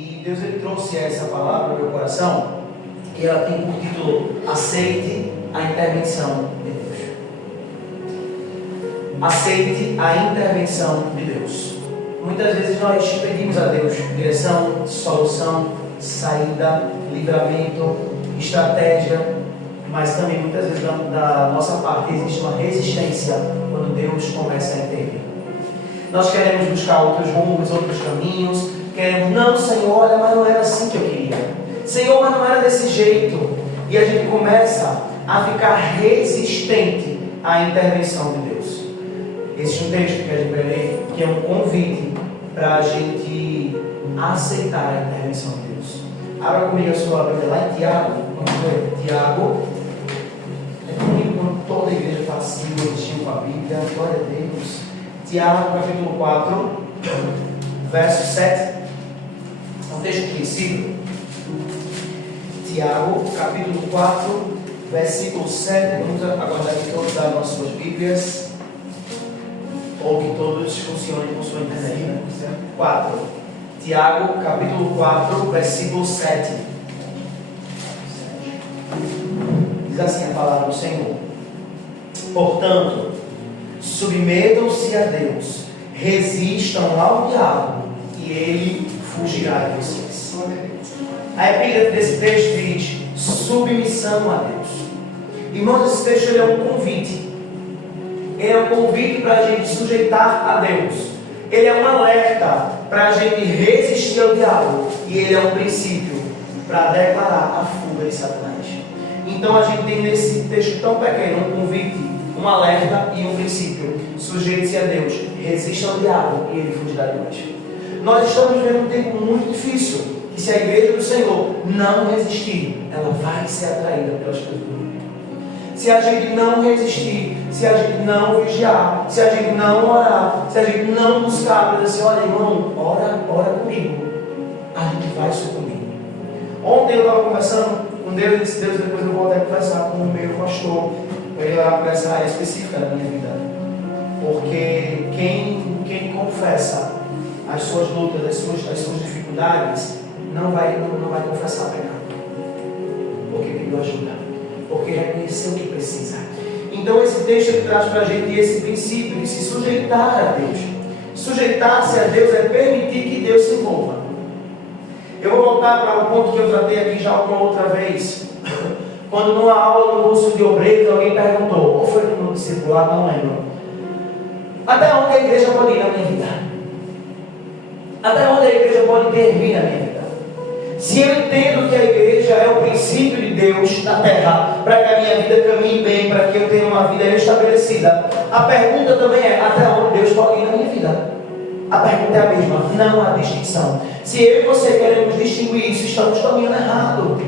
E Deus ele trouxe essa palavra no meu coração, e ela tem por título: aceite a intervenção de Deus. Aceite a intervenção de Deus. Muitas vezes nós pedimos a Deus direção, solução, saída, livramento, estratégia, mas também muitas vezes da nossa parte existe uma resistência quando Deus começa a intervir. Nós queremos buscar outros rumos, outros caminhos, queremos, não, Senhor, olha, mas não era assim que eu queria. Senhor, mas não era desse jeito. E a gente começa a ficar resistente à intervenção de Deus. Existe um texto que a gente vai ler, que é um convite para a gente aceitar a intervenção de Deus. Abra comigo a sua Bíblia lá em Tiago. Vamos ver. Tiago. É comigo quando toda a igreja está assim, bonitinho com a Bíblia. Glória a Deus. Tiago, capítulo 4, verso 7. É um texto conhecido. Tiago, capítulo 4, versículo 7. Vamos aguardar que todos abram as suas Bíblias. Ou que todos funcionem com sua internet. 4. Tiago, capítulo 4, versículo 7. Diz assim a palavra do Senhor: portanto, submetam-se a Deus, resistam ao diabo, e ele fugirá de vocês. A epígrafe desse texto diz: submissão a Deus. Irmãos, esse texto ele é um convite. Ele é um convite para a gente sujeitar a Deus. Ele é um alerta para a gente resistir ao diabo. E ele é um princípio para declarar a fuga de Satanás. Então a gente tem nesse texto tão pequeno um convite, um alerta e um princípio. Sujeite-se a Deus, resista ao diabo e ele fugirá de nós. Nós estamos vivendo um tempo muito difícil, que se a igreja do Senhor não resistir, ela vai ser atraída pelas coisas do mundo. Se a gente não resistir, se a gente não vigiar, se a gente não orar, se a gente não buscar para dizer assim: olha, irmão, ora comigo, a gente vai sucumbir. Ontem eu estava conversando com Deus e disse: Deus, depois eu vou até conversar com o meu pastor para ele orar por essa área específica da minha vida. Porque quem confessa as suas lutas, as suas dificuldades, não vai confessar pecado. Porque pediu ajuda. Porque reconheceu o que precisa. Então esse texto ele traz para a gente esse princípio de se sujeitar a Deus. Sujeitar-se a Deus é permitir que Deus se envolva. Eu vou voltar para um ponto que eu tratei aqui já uma outra vez. Quando numa aula no curso de obreiros alguém perguntou, ou foi no discipulado, não lembro, até onde a igreja pode ir na minha vida? Até onde a igreja pode intervir na minha vida? Se eu entendo que a igreja é o princípio de Deus na terra, para que a minha vida caminhe bem, para que eu tenha uma vida estabelecida, a pergunta também é: até onde Deus pode ir na minha vida? A pergunta é a mesma, não há distinção. Se eu e você queremos distinguir isso, estamos caminhando errado.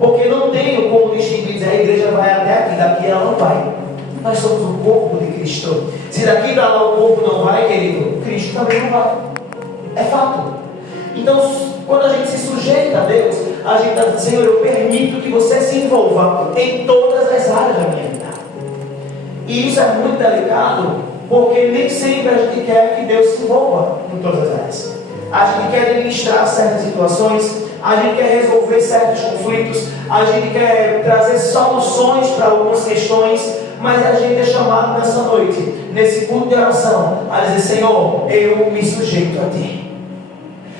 Porque não tenho como distinguir, dizer: a igreja vai até aqui, daqui ela não vai. Nós somos o corpo de Cristo. Se daqui para lá o corpo não vai, querido, Cristo também não vai. É fato. Então, quando a gente se sujeita a Deus, a gente está dizendo: Senhor, eu permito que você se envolva em todas as áreas da minha vida. E isso é muito delicado, porque nem sempre a gente quer que Deus se envolva em todas as áreas. A gente quer administrar certas situações, a gente quer resolver certos conflitos, a gente quer trazer soluções para algumas questões, mas a gente é chamado nessa noite, nesse culto de oração, a dizer: Senhor, eu me sujeito a Ti.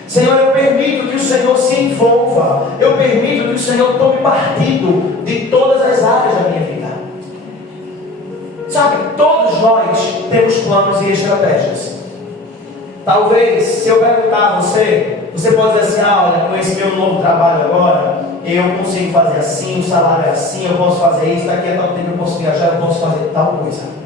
Senhor, eu permito que o Senhor se envolva. Eu permito que o Senhor tome partido de todas as áreas da minha vida. Sabe, todos nós temos planos e estratégias. Talvez, se eu perguntar a você, você pode dizer assim: olha, com esse meu novo trabalho agora, eu consigo fazer assim, o salário é assim, eu posso fazer isso, daqui a tal tempo eu posso viajar, eu posso fazer tal coisa.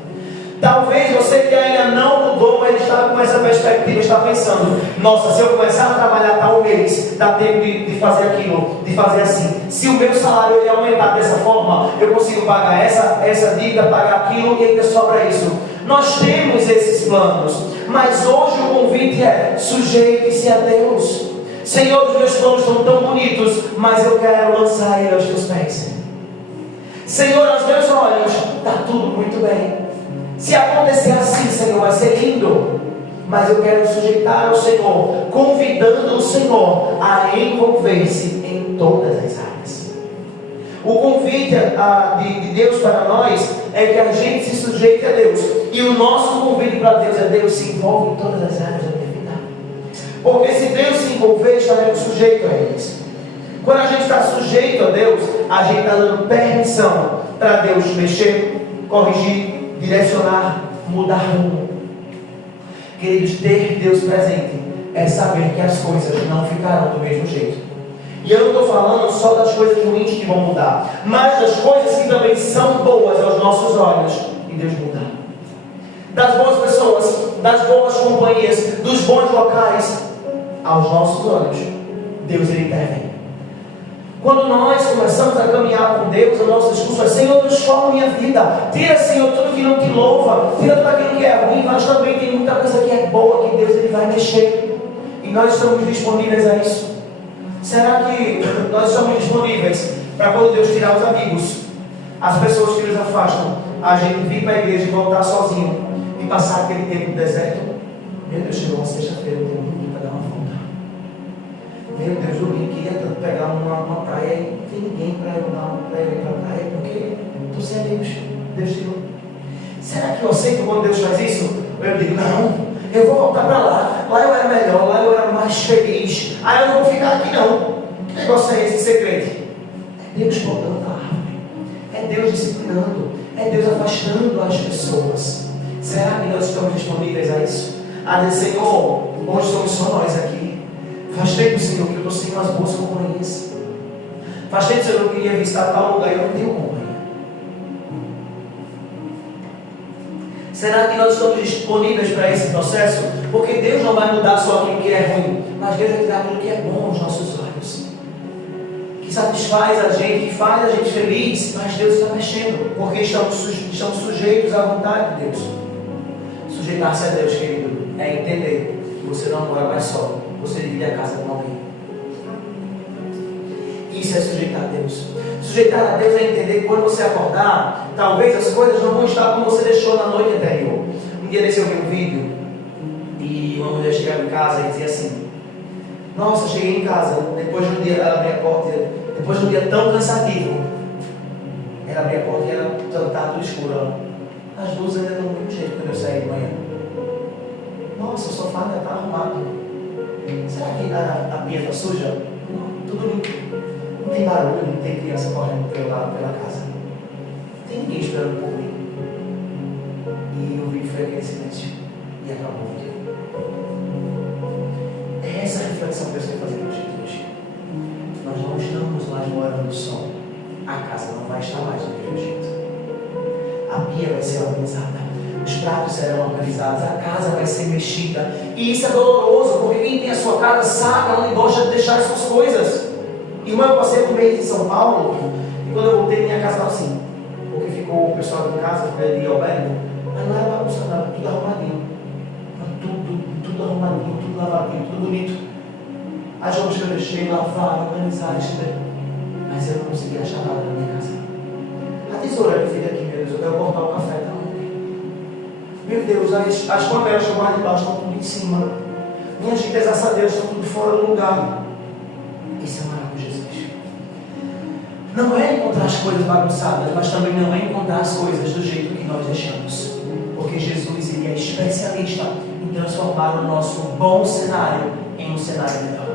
Talvez você que ainda não mudou, mas está com essa perspectiva, está pensando: nossa, se eu começar a trabalhar tal mês, dá tempo de fazer aquilo, de fazer assim. Se o meu salário ele aumentar dessa forma, eu consigo pagar essa dívida, pagar aquilo e ainda sobra isso. Nós temos esses planos, mas hoje o convite é: sujeite-se a Deus. Senhor, os meus planos estão tão bonitos, mas eu quero lançar ele aos teus pés. Senhor, aos meus olhos está tudo muito bem. Se acontecer assim, Senhor, vai ser lindo. mas eu quero sujeitar ao Senhor, convidando o Senhor a envolver-se em todas as áreas. O convite de Deus para nós é que a gente se sujeite a Deus, e o nosso convite para Deus é: Deus, se envolve em todas as áreas da minha vida. Porque se Deus se envolver, estaremos sujeitos a eles. Quando a gente está sujeito a Deus, a gente está dando permissão para Deus mexer, corrigir, direcionar, mudar rumo. Queridos, ter Deus presente é saber que as coisas não ficarão do mesmo jeito. E eu não estou falando só das coisas ruins que vão mudar, mas das coisas que também são boas aos nossos olhos, e Deus muda. Das boas pessoas, das boas companhias, dos bons locais, aos nossos olhos, Deus ele intervém. Quando nós começamos a caminhar com Deus, o nosso discurso é: Senhor, transforma a minha vida. Tira, Senhor, tudo que não te louva. Tira tudo aquilo que é ruim. Mas também tem muita coisa que é boa, que Deus ele vai mexer. E nós estamos disponíveis a isso. Será que nós estamos disponíveis para, quando Deus tirar os amigos, as pessoas que nos afastam, a gente vir para a igreja e voltar sozinho e passar aquele tempo no deserto? Meu Deus, chegou uma sexta-feira, eu tenho muito para dar uma volta. Meu Deus, eu queria tanto pegar uma praia e não tem ninguém para eu ir para a praia, porque estou sem amigos. Deus tirou. Será que eu aceito quando Deus faz isso? Eu digo: não, eu vou voltar para lá. Lá eu era melhor, lá eu era mais feliz. Eu não vou ficar aqui não. Que negócio é esse de ser crente? É Deus podando a árvore. É Deus disciplinando. É Deus afastando as pessoas. Será que nós estamos disponíveis a isso? A dizer: Senhor, hoje somos só nós aqui. Faz tempo, Senhor, que eu estou sem umas boas companhias. Faz tempo, Senhor, que eu queria visitar tal lugar e eu não tenho companhia. Será que nós estamos disponíveis para esse processo? Porque Deus não vai mudar só aquilo que é ruim, mas Deus vai tirar aquilo que é bom aos nossos olhos, que satisfaz a gente, que faz a gente feliz. Mas Deus está mexendo, porque estamos sujeitos à vontade de Deus. Sujeitar-se a Deus, querido, é entender que você não mora mais só, você divide a casa com alguém. Isso é sujeitar a Deus. Sujeitar a Deus é entender que quando você acordar, talvez as coisas não vão estar como você deixou na noite anterior. Um dia desse eu vi um vídeo e uma mulher chegava em casa e dizia assim: nossa, cheguei em casa, depois de um dia, ela abria a porta, depois de um dia tão cansativo, ela abria a porta e estava tudo escuro. As luzes ainda estão do mesmo jeito quando eu saí de manhã. Nossa, o sofá ainda está arrumado. Será que a pia está suja? Não, tudo limpo. Não tem barulho, não tem criança correndo pela casa. Não tem ninguém esperando por mim. E o vídeo foi aquele silêncio. E acabou o vídeo. É essa reflexão que Deus quer fazer com a gente hoje. Nós não estamos mais morando só. A casa não vai estar mais do mesmo jeito. A pia vai ser organizada. Os pratos serão organizados, a casa vai ser mexida. E isso é doloroso, porque quem tem a sua casa sabe onde gosta de deixar as suas coisas. Irmão, eu passei um mês em São Paulo, e quando eu voltei, minha casa estava assim. Porque ficou o pessoal de casa, foi ali ao albergue, mas não era bagunça nada, tudo arrumadinho. Tudo arrumadinho, tudo lavadinho, tudo bonito. As roupas que eu deixei, lavar, organizar, estudar. Mas eu não conseguia achar nada na minha casa. A tesoura que eu fiz aqui, meu Deus, eu quero cortar o café, tá? Meu Deus, as panelas estão mais de baixo, estão tudo em cima. Minhas fitas assadeiras estão tudo fora do lugar. Isso é morar com Jesus. Não é encontrar as coisas bagunçadas, mas também não é encontrar as coisas do jeito que nós deixamos. Porque Jesus ele é especialista em transformar o nosso bom cenário em um cenário melhor.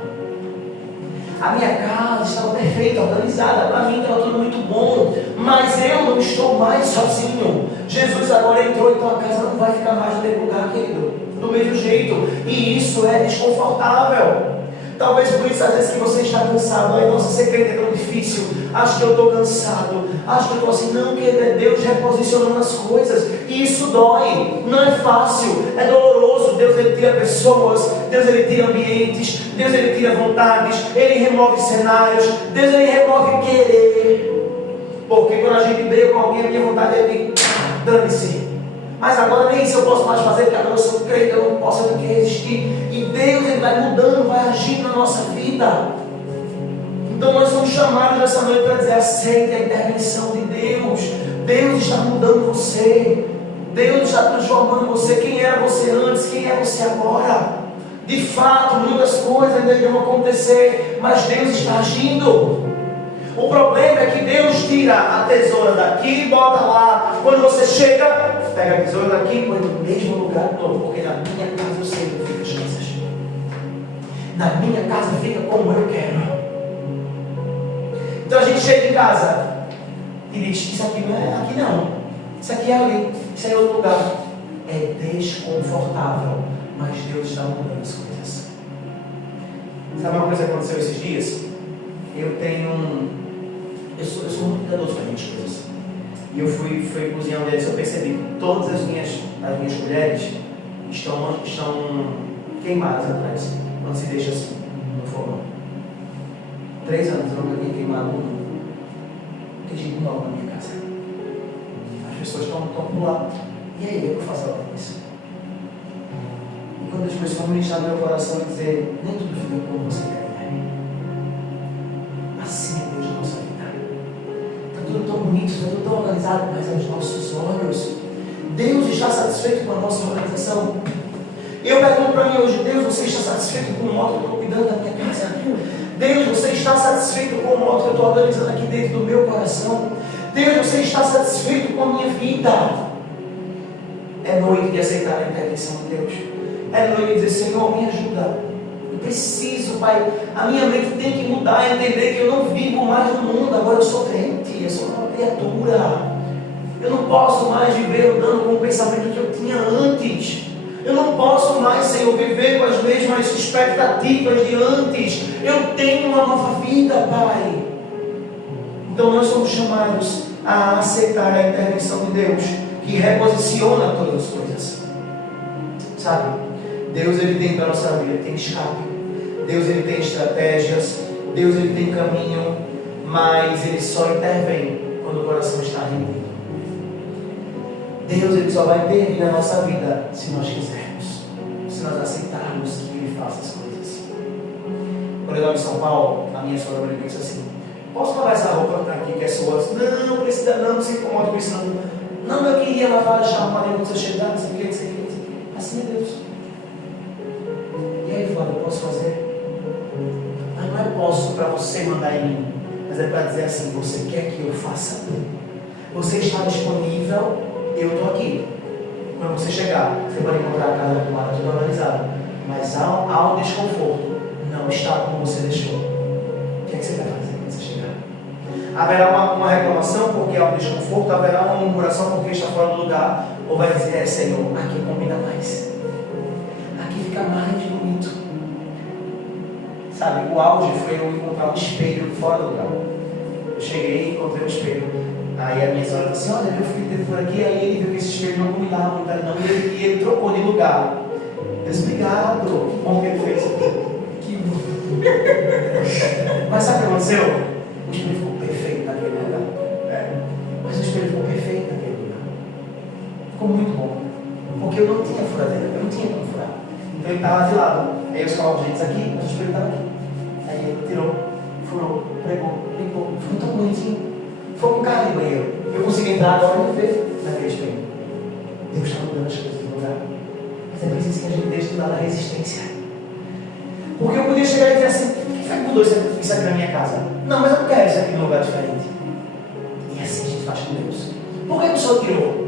A minha casa estava perfeita, organizada, para mim estava tudo muito bom, mas eu não estou mais sozinho. Jesus agora entrou, então a casa não vai ficar mais no mesmo lugar, querido, do mesmo jeito, e isso é desconfortável. Talvez por isso, às vezes, que você está cansado. Ai, nossa, ser crente é tão difícil. Acho que eu estou cansado. Acho que eu estou assim. Não, querido, é Deus reposicionando as coisas. E isso dói. Não é fácil. É doloroso. Deus, ele tira pessoas. Deus, ele tira ambientes. Deus, ele tira vontades. Ele remove cenários. Deus, ele remove querer. Porque quando a gente briga com alguém, a minha vontade é de dane-se. Mas agora nem isso eu posso mais fazer, porque agora eu sou crente, eu não posso ter que resistir. E Deus ele vai mudando, vai agindo na nossa vida. Então nós somos chamados nessa noite para dizer: aceite a intervenção de Deus. Deus está mudando você. Deus está transformando você. Quem era você antes, quem é você agora? De fato, muitas coisas ainda irão acontecer, mas Deus está agindo. O problema é que Deus tira a tesoura daqui e bota lá. Quando você chega, pega a tesoura daqui e põe no mesmo lugar de novo. Porque na minha casa eu sei que fica as coisas. Na minha casa fica como eu quero. Então a gente chega em casa e diz: isso aqui não é aqui não. Isso aqui é ali. Isso é outro lugar. É desconfortável, mas Deus está mudando as coisas. Sabe uma coisa que aconteceu esses dias? Eu sou muito cuidadoso com as minhas coisas. E eu fui cozinhar um deles, eu percebi que todas as minhas colheres estão queimadas atrás, quando se deixa assim, no fogão. 3 anos eu nunca tinha queimado um. Tem gente nova na minha casa. As pessoas estão por lá. E aí, eu faço algo com isso? E quando as pessoas ministrar no meu coração e dizer: nem tudo fica como você quer. Assim é Deus na nossa vida. Está tudo tão bonito, está tudo tão organizado, mas aos nossos olhos, Deus está satisfeito com a nossa organização? Eu pergunto para mim hoje: Deus, você está satisfeito com o modo que eu estou cuidando da minha casa? Deus, você está satisfeito com o modo que eu estou organizando aqui dentro do meu coração? Deus, você está satisfeito com a minha vida? É noite de aceitar a intervenção de Deus. É noite de dizer: Senhor, me ajuda. Eu preciso, Pai. A minha mente tem que mudar, entender que eu não vivo mais no mundo. Agora eu sou crente, eu sou uma criatura. Eu não posso mais viver andando com o pensamento que eu tinha antes. Eu não posso mais, Senhor, viver com as mesmas expectativas de antes. Eu tenho uma nova vida, Pai. Então nós somos chamados a aceitar a intervenção de Deus, que reposiciona todas as coisas. Sabe? Deus, Ele tem para a nossa vida, Ele tem escape. Deus, Ele tem estratégias. Deus, Ele tem caminho. Mas Ele só intervém quando o coração está rendido. Deus, Ele só vai intervir na nossa vida se nós quisermos, se nós aceitarmos que Ele faça as coisas. Quando eu estava em São Paulo, a minha sogra me disse assim: posso lavar essa roupa que está aqui, que é sua? Não precisa, não se incomoda com isso não. Não, eu queria lavar, deixar uma panela quando você chegar, não sei o que, não sei o que, não sei o que. Assim é Deus. E aí, Flávio, eu posso fazer? Mas não é posso para você mandar em mim, mas é para dizer assim: você quer que eu faça? Você está disponível? Eu estou aqui. Quando você chegar, você pode encontrar a casa arrumada, tudo organizado. Mas há um desconforto. Não está como você deixou. O que é que você vai fazer quando você chegar? Haverá uma reclamação porque há um desconforto. Haverá uma murmuração porque está fora do lugar. Ou vai dizer: Senhor, aqui combina mais. Aqui fica mais bonito. Sabe, o auge foi eu encontrar um espelho fora do lugar. Eu cheguei e encontrei um espelho. Aí a minha senhora disse assim: olha, meu filho teve por aqui. Aí ele viu que esse espelho não combinava muito não. E ele trocou de lugar. Eu disse: obrigado. Que bom que ele fez. Que bom. Mas sabe o que aconteceu? O espelho ficou perfeito naquele lugar. Mas o espelho ficou perfeito naquele lugar. Ficou muito bom. Porque eu não tinha furadeira. Eu não tinha como furar. Então ele estava de lado. Aí eu escovava os dentes aqui, mas o espelho estava aqui. Aí ele tirou, furou, pregou, limpou. Ficou tão bonitinho. Foi um carro de banheiro. Eu consegui entrar agora e ver naquele espelho. Deus está mudando as coisas do lugar. Mas é preciso que a gente deixe de lado a resistência. Porque eu podia chegar e dizer assim: por que foi que mudou isso aqui na minha casa? Não, mas eu não quero isso aqui num lugar diferente. E assim a gente faz com Deus. Por que o Senhor tirou?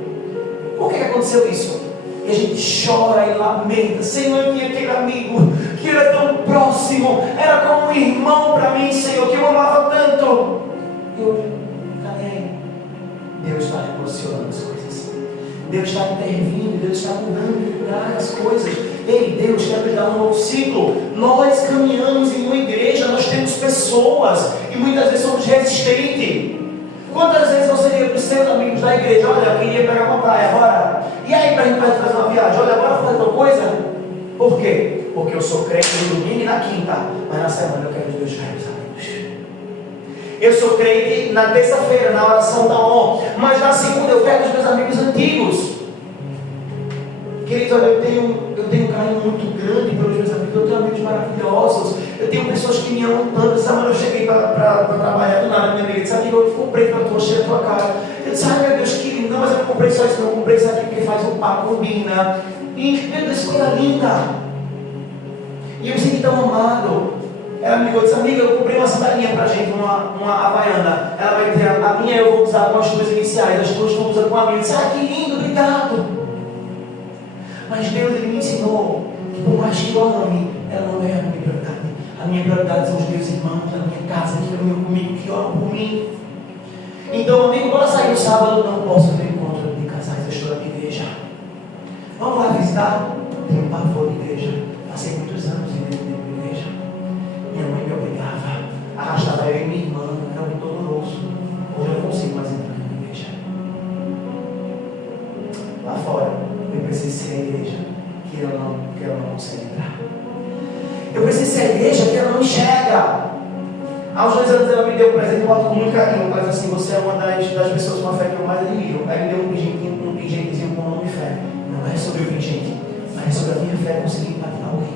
Por que aconteceu isso? E a gente chora e lamenta: Senhor, eu tinha aquele amigo que era tão próximo, era como um irmão para mim, Senhor, que eu amava tanto. E hoje, Deus está reposicionando as coisas. Deus está intervindo, Deus está mudando de lugar as coisas. Ei, Deus quer nos dar um novo ciclo. Nós caminhamos em uma igreja, nós temos pessoas e muitas vezes somos resistentes. Quantas vezes você diria para os seus amigos da igreja: olha, eu queria pegar uma praia agora. E aí, para a gente fazer uma viagem? Olha, agora fazer tal coisa? Por quê? Porque eu sou crente no domingo e na quinta, mas na semana eu quero os dois velhos amigos. Eu sou crente na terça-feira, na oração da ON, mas na segunda eu pego os meus amigos antigos. Queridos, olha, eu tenho um carinho muito grande pelos meus amigos. Eu tenho amigos maravilhosos. Eu tenho pessoas que me amam tanto. Essa semana eu cheguei para trabalhar do nada. Minha amiga disse: amigo, eu comprei para tu, achei a tua cara. Eu disse: ai meu Deus, que lindo. Não, mas eu não comprei só isso, não, comprei isso aqui porque faz um par, combina. E, meu Deus, coisa linda. E eu me senti tão amado. Ela me ligou e disse: amiga, eu comprei uma sandalinha pra gente, uma havaiana. Ela vai ter a minha, eu vou usar com as tuas iniciais, as tuas tu usa com a minha. Eu disse: que lindo, obrigado. Mas Deus, Ele me ensinou que por mais que eu ame, ela não é a minha prioridade. A minha prioridade são os meus irmãos da minha casa, que caminham comigo, que oram por mim. Então, amigo, bora sair no sábado. Não posso ter encontro de casais, eu estou na igreja. Vamos lá visitar? Tenho um pavor de igreja. Passei muitos anos dentro de igreja. Minha mãe me obrigava, arrastava eu e minha irmã, era muito doloroso. Hoje eu não consigo mais entrar na igreja. Lá fora, eu preciso ser a igreja que ela não consegue entrar. Eu preciso ser a igreja que ela não enxerga. Há uns 2 anos ela me deu um presente, eu boto com muito carinho, mas assim, você é uma das pessoas com a fé que eu mais admiro. Aí me deu um pingentezinho com o nome fé. Não é sobre o pingente, mas é sobre a minha fé conseguir impactar alguém.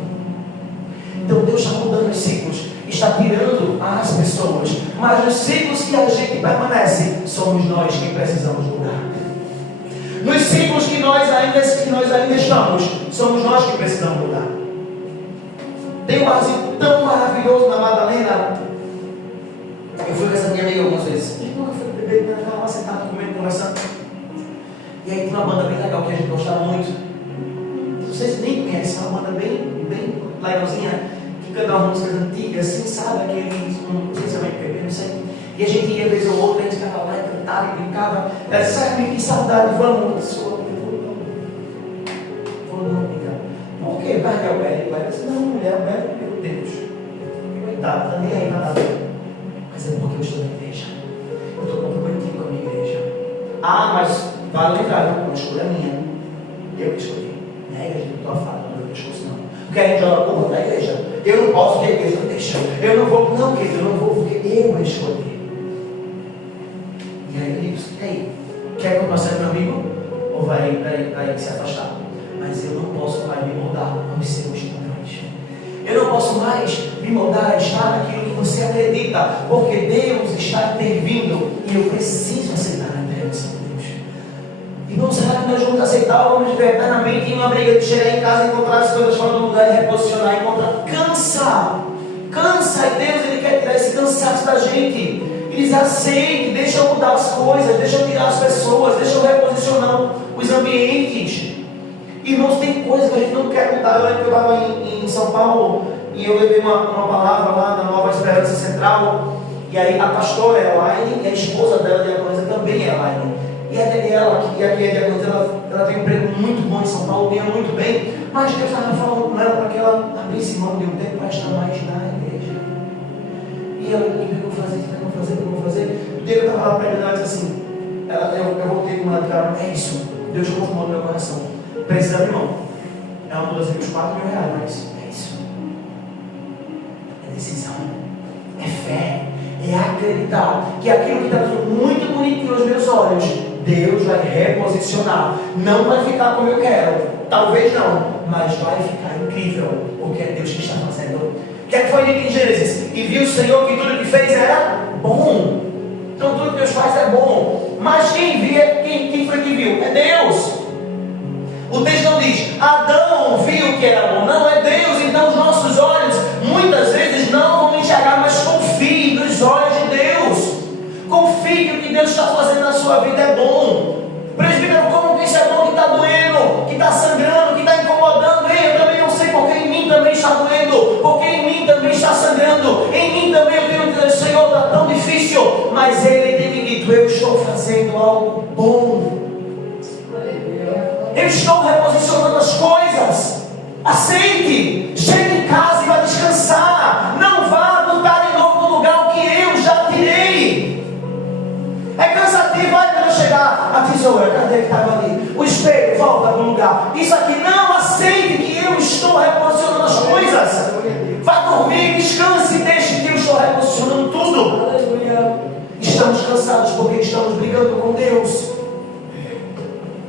Então Deus está mudando os ciclos, está tirando as pessoas, mas os ciclos que a gente permanece, somos nós que precisamos mudar. Nos ciclos que nós ainda estamos, somos nós que precisamos mudar. Tem um barzinho tão maravilhoso na Madalena. Eu fui com essa minha amiga algumas vezes. A gente nunca foi beber, mas estava lá sentado, comendo, conversando. E aí tem uma banda bem legal que a gente gostava muito. Vocês nem conhecem, é uma banda bem legalzinha, que canta umas músicas antigas, assim, sabe? Aqueles, não sei se é MPB, não sei. E a gente ia vez ou outra, a gente ficava lá e cantava e brincava. Ela disse: sabe, que saudade, vamos. Eu disse: vou não, amiga. Por quê? Vai, Albert. Ela disse: não, mulher, Albert, meu Deus. Coitado, tá nem aí pra nada. Mas é porque eu estou na igreja. Eu estou comprometido com a minha igreja. Mas vale lembrar, a escolha é minha. Eu que escolhi. Não é a igreja que eu estou afado, não é o pescoço, não. Porque a gente joga a culpa da igreja. Eu não posso porque a igreja não deixa. Eu não vou, não, querido, eu não vou porque eu escolhi. E aí, amigos, e aí? Quer continuar sendo meu amigo? Ou vai se afastar? Mas eu não posso mais me moldar aos seus padrões. Eu não posso mais me moldar a estar naquilo que você acredita, porque Deus está intervindo e eu preciso aceitar a intervenção de Deus. Então, será que nós vamos aceitar ou vamos viver eternamente em uma briga de chegar em casa e encontrar as coisas fora do lugar e reposicionar? Cansa, e Deus, Ele quer tirar esse cansaço da gente. Ele diz: aceite, deixa eu mudar as coisas, deixa eu tirar as pessoas, deixa eu reposicionar os ambientes. Irmãos, tem coisa que a gente não quer mudar. Eu lembro que eu estava em São Paulo e eu levei uma palavra lá na Nova Esperança Central. E aí a pastora é Elaine e a esposa dela, a diaconisa, também é Elaine. E a Daniela, que aqui é a diaconisa, ela tem um emprego muito bom em São Paulo, ganha muito bem. Mas Deus estava falando com ela para que ela abrisse mão de um tempo para estar mais na igreja. E ela me perguntou: o que eu vou fazer? O dia que eu estava lá pregando, ela disse assim: eu voltei com ela de cara: é isso, Deus confirmou no meu coração. Precisa abrir mão. É uma mudança de uns 4 mil reais, mas é isso. É decisão. É fé. É acreditar que aquilo que está muito bonitinho aos meus olhos, Deus vai reposicionar. Não vai ficar como eu quero. Talvez não. Mas vai ficar incrível. Porque é Deus que está fazendo. O que é que foi dito em Gênesis? E viu o Senhor que tudo que fez era bom. Então tudo que Deus faz é bom. Mas quem foi que viu? É Deus. O texto não diz: Adão viu que era bom. Não, é Deus. Então os nossos olhos muitas vezes não vão enxergar, mas confie nos olhos de Deus. Confie que o que Deus está fazendo na sua vida é bom. Presbítero, como que isso é bom? Que está doendo, que está sangrando, que está incomodando. Eu também não sei, porque em mim também está doendo, porque em mim também está sangrando, em mim também eu tenho que dizer: Senhor, está tão difícil. Mas Ele tem me dito: eu estou fazendo algo bom. Eu estou reposicionando as coisas. Aceite. Chegue em casa e vá descansar. Não vá botar de novo no lugar o que eu já tirei. É cansativo. Vai quando eu chegar. A tesoura, cadê que estava ali? O espelho, volta para o lugar. Isso aqui, não. Aceite que eu estou reposicionando as coisas. Vá dormir, descanse e deixe que eu estou reposicionando tudo. Estamos cansados porque estamos brigando com Deus.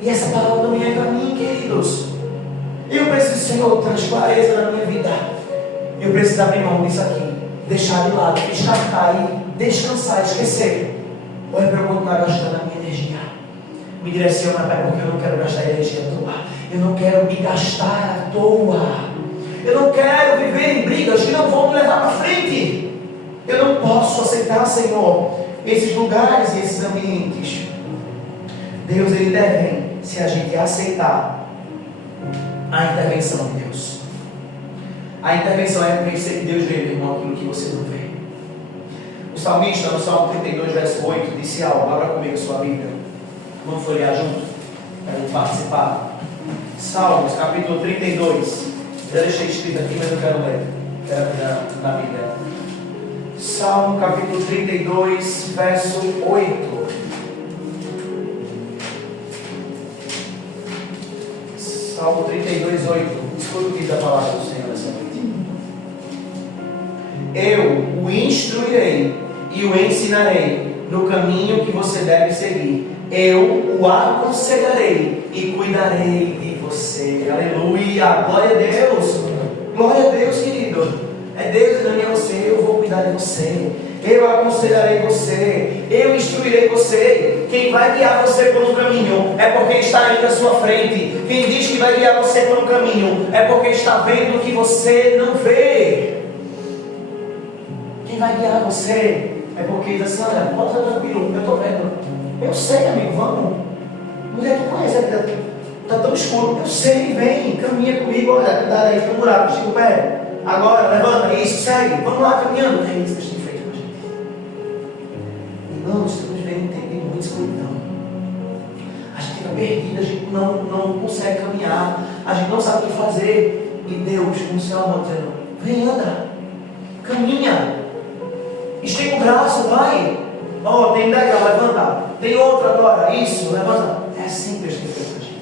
E essa palavra também é para mim, queridos. Eu preciso, Senhor, traz clareza na minha vida. Eu preciso abrir mão disso aqui, deixar de lado, descartar e descansar, esquecer. Ou é para eu continuar gastando a minha energia? Me direciona, Pai, porque eu não quero gastar energia à toa. Eu não quero me gastar à toa. Eu não quero viver em brigas que não vão me levar para frente. Eu não posso aceitar, Senhor, esses lugares e esses ambientes. Deus, Ele intervém se a gente aceitar a intervenção de Deus. A intervenção é reconhecer que Deus vê, meu irmão, aquilo que você não vê. O salmista, no Salmo 32, verso 8, disse algo. Abra comigo sua Bíblia. Vamos folhear junto para a gente participar. Salmos, capítulo 32. Já deixei escrito aqui, mas eu quero ler. Quero ler na Bíblia. Salmo, capítulo 32, verso 8. Salmo 32, 8. Escuta o que diz a palavra do Senhor nessa noite. Eu o instruirei e o ensinarei no caminho que você deve seguir. Eu o aconselharei e cuidarei de você. Aleluia! Glória a Deus! Glória a Deus, querido! É Deus dizendo a você: eu vou cuidar de você. Eu aconselharei você. Eu instruirei você. Quem vai guiar você por um caminho é porque está indo à sua frente. Quem diz que vai guiar você por um caminho é porque está vendo o que você não vê. Quem vai guiar você é porque diz assim: olha, pode estar tranquilo, eu estou vendo. Eu sei, amigo, vamos. Mulher, tu conhece a vida, está tão escuro. Eu sei, vem, caminha comigo. Olha, cuidado aí, tem um buraco, estica o pé. Agora, levanta, isso, segue. Vamos lá, caminhando. É isso que a gente tem feito com a gente. Irmãos, estamos vivendo um tempo de muita escuridão. A gente fica perdido, a gente não consegue caminhar. A gente não sabe o que fazer. E Deus, com o seu amor, dizendo: vem, anda, caminha, estica o braço, vai. Ó, tem daí, levanta. Tem outro agora, isso, levanta. É assim que Deus tem feito com a gente.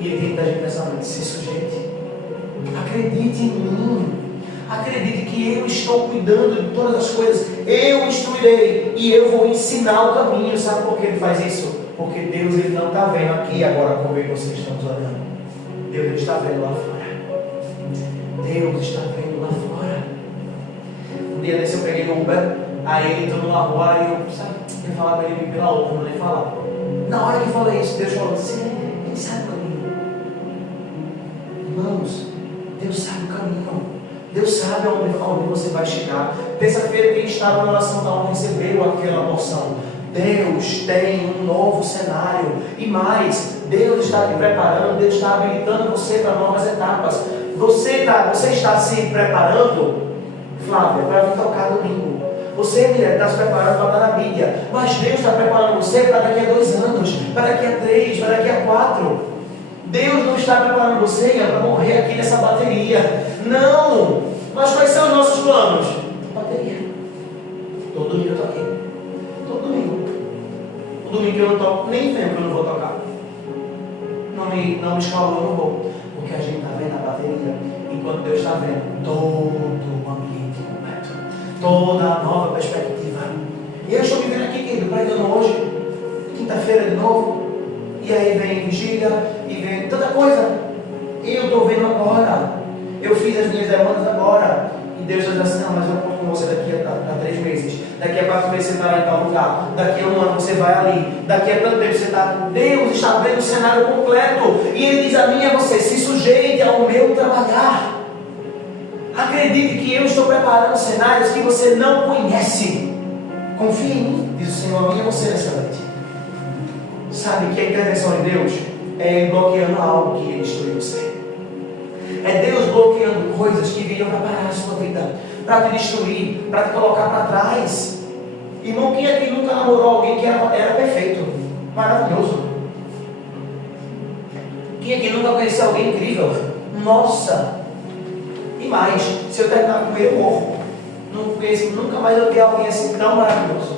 E Ele tem que dar a gente nessa noite: se sujeite. Acredite em mim. Acredite que eu estou cuidando de todas as coisas. Eu instruirei e eu vou ensinar o caminho. Sabe por que Ele faz isso? Porque Deus, Ele não está vendo aqui agora como eu e você estamos olhando. Deus, Ele está vendo lá fora. Deus está vendo lá fora. Um dia desse eu peguei no Uber. Aí ele entrou numa rua e eu, sabe, ia falar com ele pela outra, não nem falar. Na hora que eu falei isso, Deus falou assim: Ele sabe o caminho. Irmãos, Deus sabe o caminho. Deus sabe onde você vai chegar. Terça-feira, quem estava na oração da honra recebeu aquela porção. Deus tem um novo cenário. E mais, Deus está te preparando, Deus está habilitando você para novas etapas. Você está se preparando, Flávia, para vir tocar domingo. Você, mulher, está se preparando para estar na Bíblia. Mas Deus está preparando você para daqui a 2 anos, para daqui a 3, para daqui a 4. Deus não está preparando você para morrer aqui nessa bateria. Não! Mas quais são os nossos planos? Bateria. Todo domingo eu estou aqui. Todo domingo. O domingo que eu não toco, nem tempo que eu não vou tocar. Não me escalou, eu não vou. Porque a gente está vendo a bateria. Enquanto Deus está vendo todo o ambiente completo. Toda a nova perspectiva. E eu estou vivendo aqui, querido, pregando hoje, quinta-feira de novo. E aí vem vigília, e vem tanta coisa. E eu estou vendo agora. Eu fiz as minhas demandas agora. E Deus está dizendo assim: não, mas eu conto com você daqui a 3 meses. Daqui a 4 meses você está lá em tal lugar. Daqui a 1 ano você vai ali. Daqui a tanto tempo você está. Deus está vendo o cenário completo. E Ele diz a mim e a você: se sujeite ao meu trabalhar. Acredite que eu estou preparando cenários que você não conhece. Confie em mim, diz o Senhor a mim e a você nessa noite. Sabe que a intervenção de Deus é Ele bloqueando algo que Ele instruiu você. É Deus bloqueando coisas que viriam para parar a sua vida, para te destruir, para te colocar para trás. Irmão, quem aqui nunca namorou alguém que era perfeito, maravilhoso? Quem aqui nunca conheceu alguém incrível? Nossa! E mais, se eu terminar com ele, eu morro. Não conheço, nunca mais eu ter alguém assim tão maravilhoso.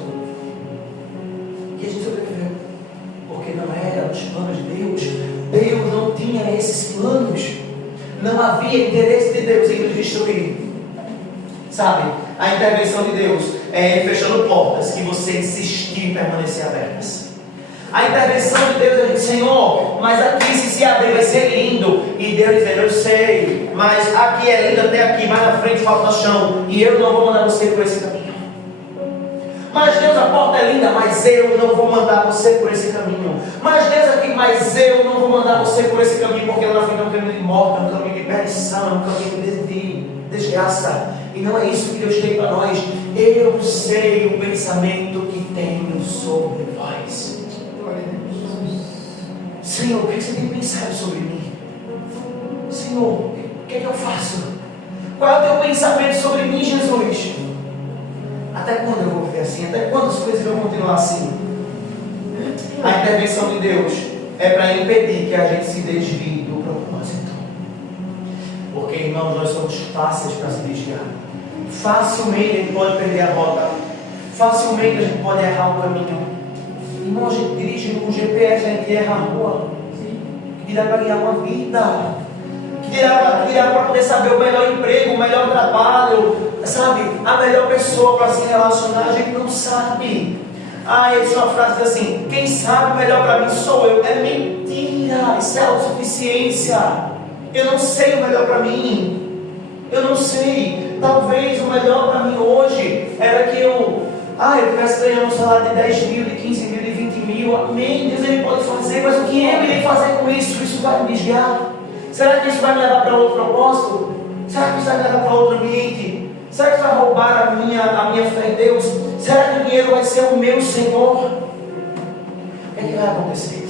E a gente sobreviveu. Porque não era nos planos de Deus. Deus não tinha esses planos. Não havia interesse de Deus em nos destruir. Sabe, a intervenção de Deus é Ele fechando portas que você insistiu em permanecer abertas. A intervenção de Deus é: Senhor, mas aqui se abrir vai ser lindo. E Deus dizendo: eu sei, mas aqui é lindo até aqui, mais na frente falta chão. E eu não vou mandar você por esse caminho. Mas Deus, a porta é linda, mas eu não vou mandar você por esse caminho. Mas Deus aqui, mas eu não vou mandar você por esse caminho, porque lá na frente é um caminho de morte, é um caminho de perdição, é um caminho de desgraça. E não é isso que Deus tem para nós. Eu sei o pensamento que tenho sobre vós. Senhor, o que você tem pensado sobre mim? Senhor, o que é que eu faço? Qual é o teu pensamento sobre mim, Jesus? Até quando eu vou viver assim? Até quando as coisas vão continuar assim? A intervenção de Deus é para impedir que a gente se desvie do propósito. Porque, irmãos, nós somos fáceis para se desviar. Facilmente a gente pode perder a rota. Facilmente a gente pode errar o caminho. Irmão, a gente dirige com GPS, a gente erra a rua. Que dirá para ganhar uma vida. Que dirá para poder saber o melhor emprego, o melhor trabalho, sabe? A melhor pessoa para se relacionar, a gente não sabe. Essa é uma frase que diz assim: quem sabe o melhor para mim sou eu. É mentira, isso é autossuficiência. Eu não sei o melhor para mim. Eu não sei. Talvez o melhor para mim hoje era que eu tivesse ganhando um salário de 10 mil, de 15 mil, de 20 mil. Amém, Deus Ele pode fazer, mas o que eu irei fazer com isso? Isso vai me desviar? Será que isso vai me levar para outro propósito? Será que isso vai me levar para outro ambiente? Será que isso vai roubar a minha fé em Deus? Será que o dinheiro vai ser o meu Senhor? O que é que vai acontecer?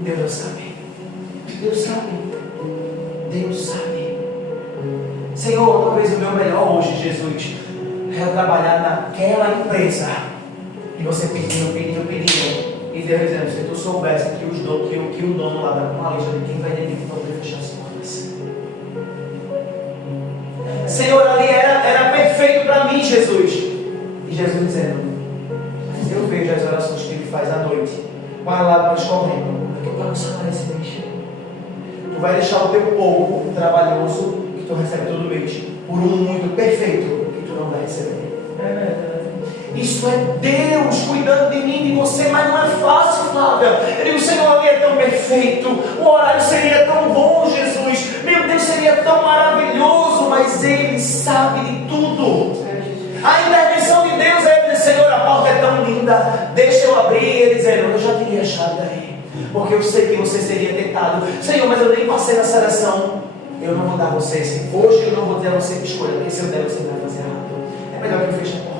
Deus sabe. Deus sabe. Deus sabe. Senhor, talvez o meu melhor hoje, Jesus, é trabalhar naquela empresa. E você pedindo. E Deus dizendo: se tu soubesse que o dono lá dá uma lista de quem vai demitir para poder fechar as portas. Senhor, ali era perfeito para mim, Jesus. E Jesus dizendo: mas eu vejo as orações que ele faz à noite, vai lá para escorrendo, que eu pago o salário esse mês. Tu vai deixar o teu pouco trabalhoso que tu recebe todo mês por um muito perfeito que tu não vai receber. Isso é Deus cuidando de mim e de você, mas não é fácil, Flávia. Eu digo: Senhor, ali é tão perfeito, o horário seria tão bom, Jesus, meu Deus, seria tão maravilhoso, mas Ele sabe de tudo. A intervenção de Deus é dizer: Senhor, a porta é tão linda, deixa eu abrir. E Ele dizendo: eu já teria achado daí, porque eu sei que você seria tentado. Senhor, mas eu nem passei na seleção. Eu não vou dar a você, hoje eu não vou dizer a você que escolha, porque se eu der você vai fazer errado. É melhor que eu feche a porta.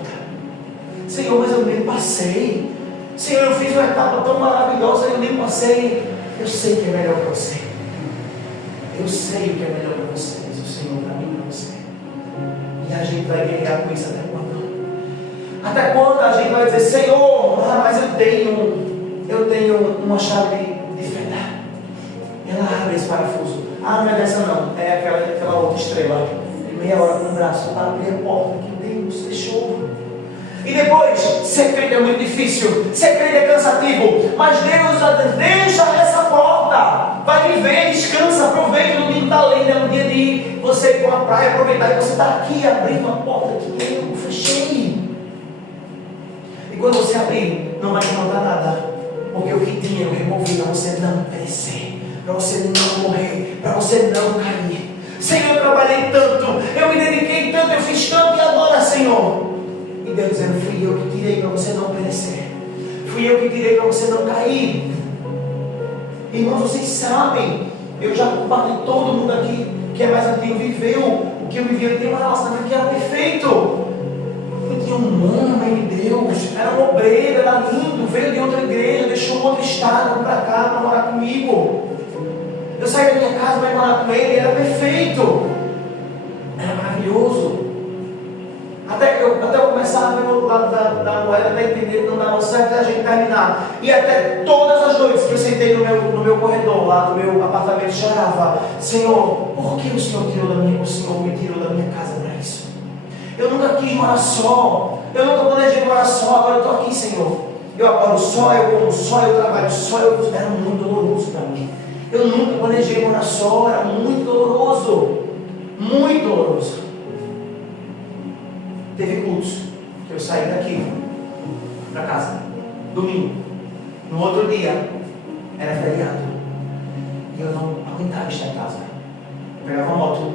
Senhor, mas eu nem passei. Senhor, eu fiz uma etapa tão maravilhosa e eu nem passei. Eu sei que é melhor para você. Eu sei o que é melhor para você, mas o Senhor para mim e para você. E a gente vai guerrear com isso até quando? Até quando a gente vai dizer: Senhor, mas eu tenho uma chave de fenda. Ela abre esse parafuso. Não é dessa não, é aquela outra estrela. Meia hora com o braço para abrir a porta que Deus fechou. E depois, ser crente é muito difícil, ser crente é cansativo, mas Deus deixa essa porta, vai viver, descansa, aproveita. O domingo está lindo, é um dia de você ir para a praia, aproveitar, e você está aqui abrindo a porta que eu fechei. E quando você abrir, não vai encontrar nada, porque o que tinha eu removi para você não perecer, para você não morrer, para você não cair. Senhor, eu trabalhei tanto, eu me dediquei tanto, eu fiz tanto, e agora, Senhor? E Deus dizendo: fui eu que tirei para você não perecer, fui eu que tirei para você não cair. Irmãos, vocês sabem, eu já compartilhei, todo mundo aqui que é mais antigo viveu o que eu vivia. Eu tinha um relacionamento que era perfeito. Eu tinha um homem de Deus, era um obreiro, era lindo, veio de outra igreja, deixou outro estado para cá para morar comigo. Eu saí da minha casa para ir morar com ele, era perfeito, era maravilhoso. Até eu começar a ver o outro lado da moeda, até entender que não dava certo, até a gente terminar. E até todas as noites que eu sentei no meu corredor, lá do meu apartamento, chorava: Senhor, por que o Senhor me tirou da minha casa para isso? Eu nunca quis morar só, eu nunca planejei morar só, agora eu estou aqui, Senhor. Eu acordo só, eu como só, eu trabalho só, era muito doloroso para mim. Eu nunca planejei morar só, era muito doloroso. Muito doloroso. Teve cultos que eu saí daqui para casa, domingo. No outro dia, era feriado. E eu não aguentava estar em casa. Eu pegava uma moto,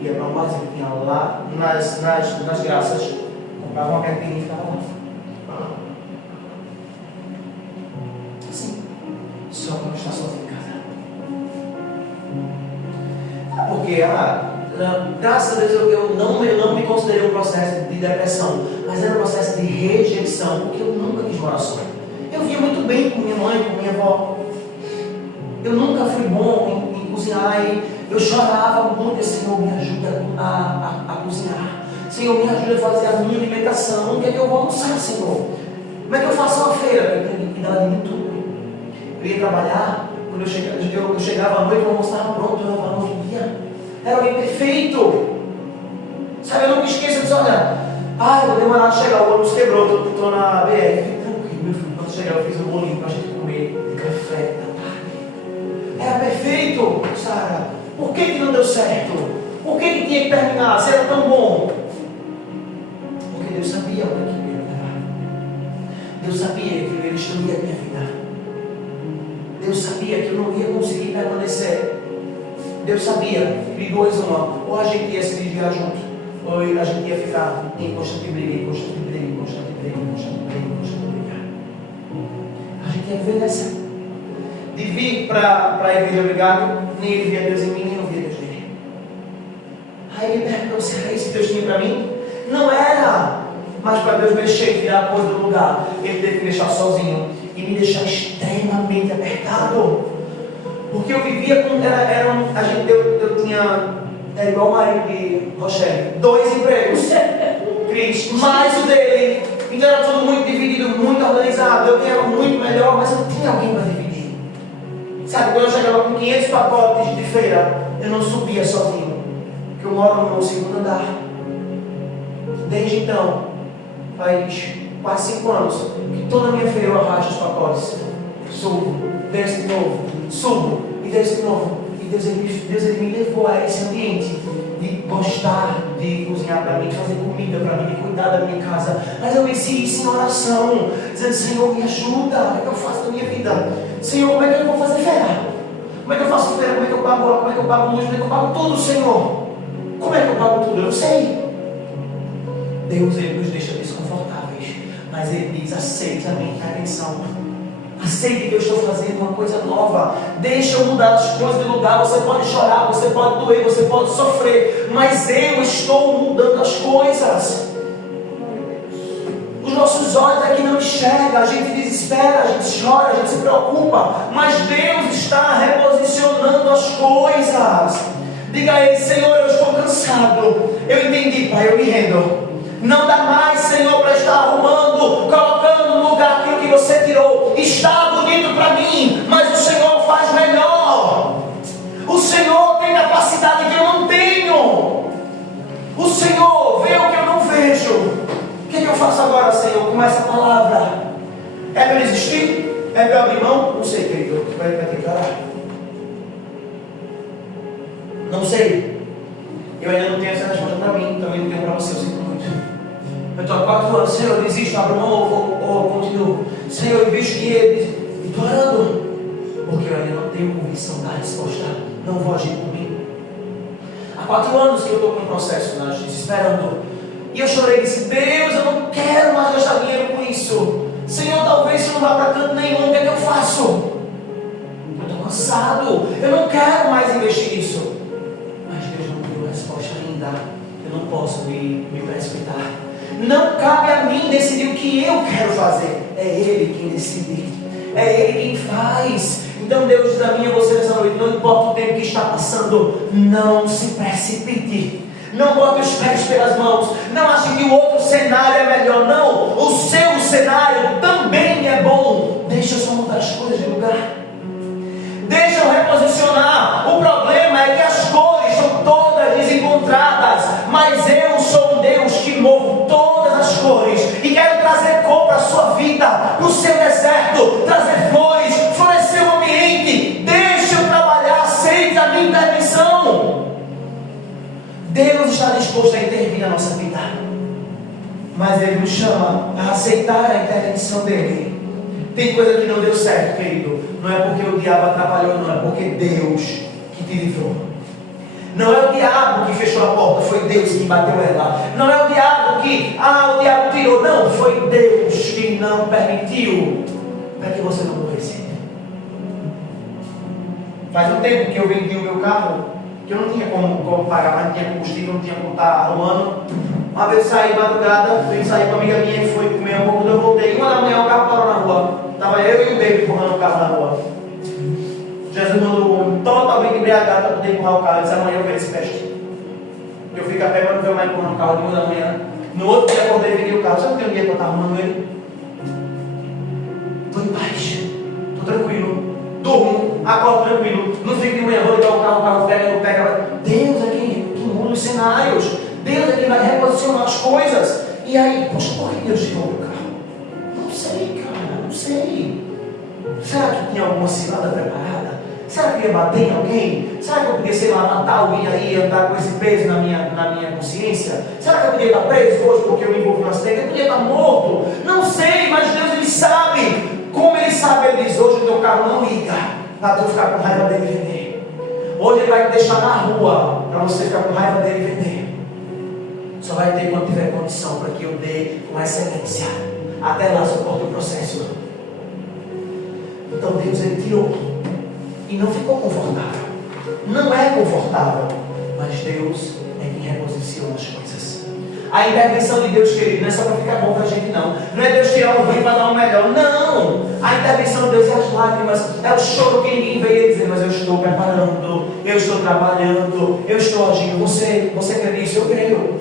ia para um barzinho que tinha lá nas Graças, comprava uma caipirinha e ficava lá. porque, graças a Deus eu não me considerei um processo de depressão, mas era um processo de rejeição, porque eu nunca quis morar só. Eu via muito bem com minha mãe, com minha avó. Eu nunca fui bom em cozinhar e eu chorava muito. Senhor, me ajuda a cozinhar. Senhor, me ajuda a fazer a minha alimentação. O que é que eu vou almoçar, Senhor? Como é que eu faço uma feira? Eu tenho que cuidar de mim tudo. Eu ia trabalhar, quando eu chegava à noite, o almoço estava pronto, eu lavava no outro dia. Era alguém perfeito. Sabe, eu não me esqueço disso, olha, vou demorar a chegar, o ônibus quebrou, estou na BR. Fique tranquilo, meu filho, quando chegar eu fiz um bolinho para a gente comer de café da tarde. Era perfeito, Sara. Por que não deu certo? Por que tinha que terminar? Se era tão bom? Porque Deus sabia onde é que eu ia levar. Deus sabia que Ele destruía a minha vida. Deus sabia que eu não ia conseguir permanecer. Deus sabia que de dois uma, ou a gente ia se desviar junto, ou a gente ia ficar em constante briga, constante briga, constante briga, constante briga, constante briga. A gente ia viver nessa. De vir para a igreja obrigado, nem ele via Deus em mim, nem eu via Deus nele. Aí ele perguntou: será isso que Deus tinha para mim? Não era. Mas para Deus mexer e tirar a coisa do lugar, Ele teve que me deixar sozinho e me deixar extremamente apertado. Porque eu vivia com. Eu tinha. Era igual o marido de Rochelle: 2 empregos, Cris, mais o dele. Então era tudo muito dividido, muito organizado. Eu ganhava muito melhor, mas eu tinha alguém para dividir. Sabe, quando eu chegava com 500 pacotes de feira, eu não subia sozinho, porque eu moro no 2º andar. Desde então, faz quase 5 anos, que toda a minha feira eu arrasto os pacotes. Subo, desço de novo, subo e desço de novo. E Deus ele me levou a esse ambiente de gostar de cozinhar para mim, fazer comida para mim, de cuidar da minha casa. Mas eu venci isso em oração, dizendo: Senhor, me ajuda, o que é que eu faço da minha vida? Senhor, como é que eu vou fazer feira? Como é que eu faço feira? Como é que eu pago água? Como é que eu pago luz? Como é que eu pago tudo, Senhor? Como é que eu pago tudo? Eu não sei. Deus, Ele nos deixa desconfortáveis, mas Ele diz: aceita a minha intervenção. Aceite que eu estou fazendo uma coisa nova. Deixa eu mudar as coisas de lugar. Você pode chorar, você pode doer, você pode sofrer, mas eu estou mudando as coisas. Os nossos olhos aqui não enxergam, a gente desespera, a gente chora, a gente se preocupa, mas Deus está reposicionando as coisas. Diga a Ele: Senhor, eu estou cansado. Eu entendi, Pai, eu me rendo. Não dá mais, Senhor, para estar arrumando, colocando no lugar aquilo que você tirou. Está bonito para mim, mas o Senhor faz melhor. O Senhor tem capacidade que eu não tenho. O Senhor vê o que eu não vejo. O que eu faço agora, Senhor, com essa palavra? É para eu desistir? É para eu abrir mão? Não sei, querido. Vai ter que orar. Não sei. Eu ainda não tenho essa resposta para mim. Também não tenho para você. Eu sinto muito. Eu estou há 4 anos. Senhor, eu desisto, abro mão ou continuo? Senhor, eu vejo que ele. Estou orando. Porque eu ainda não tenho convicção da resposta. Não vou agir por mim. Há 4 anos que eu estou com um processo na justiça, esperando. E eu chorei e disse: Deus, eu não quero mais gastar dinheiro com isso. Senhor, talvez isso não vá para canto nenhum. O que é que eu faço? Eu estou cansado. Eu não quero mais investir nisso. Mas Deus não me deu resposta ainda. Eu não posso me precipitar. Não cabe a mim decidir o que eu quero fazer. É Ele quem decide. É Ele quem faz. Então Deus diz a mim e a você nessa noite: não importa o tempo que está passando, não se precipite. Não bote os pés pelas mãos. Não ache que o outro cenário é melhor. Não, o seu cenário também é bom. Deixa eu só mudar as coisas de lugar. Deixa eu reposicionar. O problema é que as cores estão todas desencontradas, mas eu sou um Deus que movo todas as cores e quero trazer cor para a sua vida, para o seu deserto, trazer flores, florescer o ambiente. Deixa eu trabalhar. Aceita a minha intervenção. Deus está disposto a intervir na nossa vida, mas Ele nos chama a aceitar a intervenção dEle. Tem coisa que não deu certo, querido. Não é porque o diabo atrapalhou, não. É porque Deus que te livrou. Não é o diabo que fechou a porta, foi Deus que bateu ela. Não é o diabo que, o diabo tirou. Não, foi Deus que não permitiu para que você não morresse. Faz um tempo que eu vendi o meu carro que eu não tinha como pagar, mas não tinha combustível, não tinha como estar arrumando. Uma vez eu saí de madrugada, fui sair com uma amiga minha e foi comer hambúrguer. Quando eu voltei, 1 da manhã, o carro parou na rua. Estava eu e o Baby empurrando o carro na rua. Jesus mandou o homem totalmente embriagado para poder empurrar o carro. Ele disse: amanhã eu vejo esse peste. Eu fico a pé para não ver mais empurrando o carro de 1 da manhã. No outro dia, acordei e vendi o carro. Você não tem um dia para estar arrumando ele? Estou em paz, estou tranquilo, durmo, acordo tranquilo, não fico de manhã, vou ligar o carro pega, não pega. Deus é quem muda os cenários, Deus é quem vai reposicionar as coisas. E aí, poxa, por que Deus tirou o carro? Não sei, cara, não sei. Será que tinha alguma cilada preparada? Será que ia bater em alguém? Será que eu podia, sei lá, matar alguém aí e andar com esse peso na minha consciência? Será que eu podia estar preso hoje porque eu me envolvi no acidente? Eu podia estar morto? Não sei, mas Deus, Ele sabe. Como Ele sabe, Ele diz: hoje o teu carro não liga para tu ficar com raiva dele e vender. Hoje Ele vai te deixar na rua para você ficar com raiva dele e vender. Só vai ter quando tiver condição para que eu dê com excelência. Até lá suporta o processo. Então Deus, Ele tirou e não ficou confortável. Não é confortável, mas Deus é quem reposiciona as coisas. A intervenção de Deus, querido, não é só para ficar bom para a gente, não. Não é Deus tirar o ruim para dar o melhor, não. A intervenção de Deus é as lágrimas, é o choro que ninguém vê dizer: mas eu estou preparando, eu estou trabalhando, eu estou agindo. Você crê nisso? Eu creio.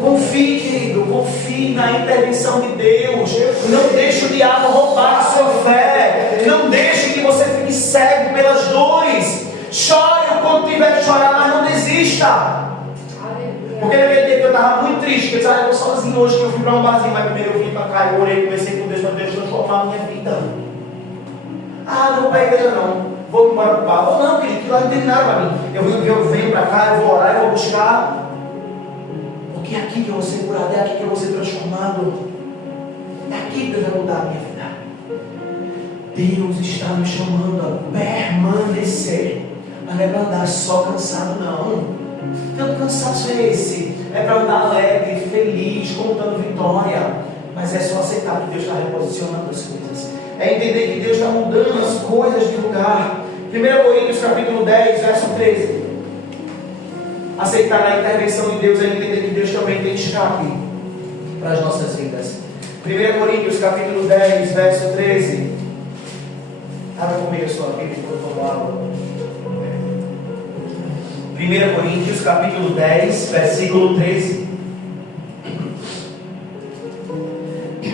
Confie, querido, confie na intervenção de Deus. Não deixe o diabo roubar a sua fé. Não deixe que você fique cego pelas dores. Chore o quanto tiver que chorar, mas não desista. Porque naquele dia que eu estava muito triste, eu disse: eu estou sozinho hoje, que eu fui para um barzinho, mas primeiro eu vim para cá, eu orei, comecei com Deus para Deus transformar a minha vida. Não vou para a igreja não, vou embora para o bar. Não, querido, lá não tem nada para mim. Eu venho para cá, eu vou orar, eu vou buscar. Porque é aqui que eu vou ser curado, é aqui que eu vou ser transformado. É aqui que Deus vai mudar a minha vida. Deus está me chamando a permanecer. Mas não é para andar só cansado, não. Tanto cansaço é esse? É para andar alegre, feliz, contando vitória. Mas é só aceitar que Deus está reposicionando as coisas. É entender que Deus está mudando as coisas de lugar. 1 Coríntios capítulo 10, verso 13. Aceitar a intervenção de Deus é entender que Deus também tem escape para as nossas vidas. 1 Coríntios capítulo 10, verso 13. Abra comigo a sua Bíblia enquanto eu falo. 1 Coríntios capítulo 10, versículo 13.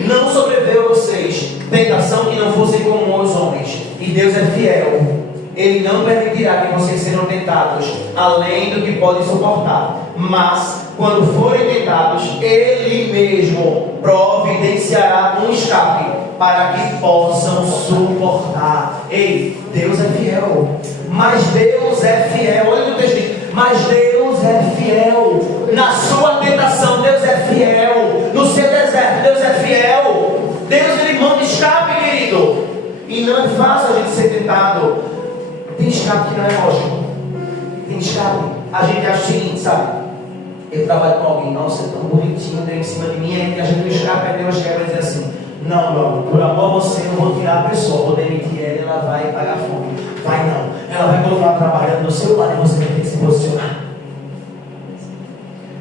Não sobreveio a vocês tentação que não fosse comum aos homens, e Deus é fiel. Ele não permitirá que vocês sejam tentados além do que podem suportar. Mas, quando forem tentados, Ele mesmo providenciará um escape para que possam suportar. Ei, Deus é fiel. Mas Deus é fiel. Olha o texto. Mas Deus é fiel. Na sua tentação, Deus é fiel. No seu deserto, Deus é fiel. Deus, Ele manda escape, querido. E não é fácil a gente ser tentado. Tem escape que não é lógico. Tem escape. A gente acha o seguinte, sabe? Eu trabalho com alguém, nossa, é tão bonitinho, deu em cima de mim, aí a gente não escapa, aí Deus quer dizer assim: não, meu, por amor a você, eu vou tirar a pessoa, vou demitir ela, ela vai pagar fome. Vai não. Ela vai continuar trabalhando no seu lado e você vai ter que se posicionar.